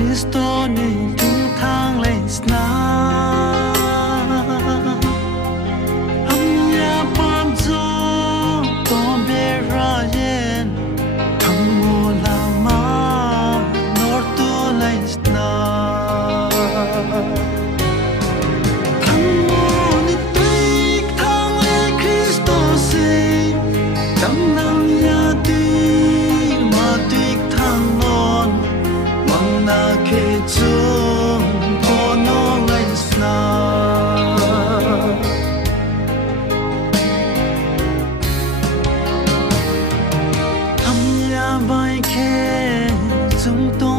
Kristo ni tung thang leis na Amya pam zo Tom be rayen Thangmo lama Nor tu leis na Thangmo ni tuik thang le Kristo se Tam nang ya di Ma tuik thang non Mang na ke chung Kono leis na Amya bai ke Chung to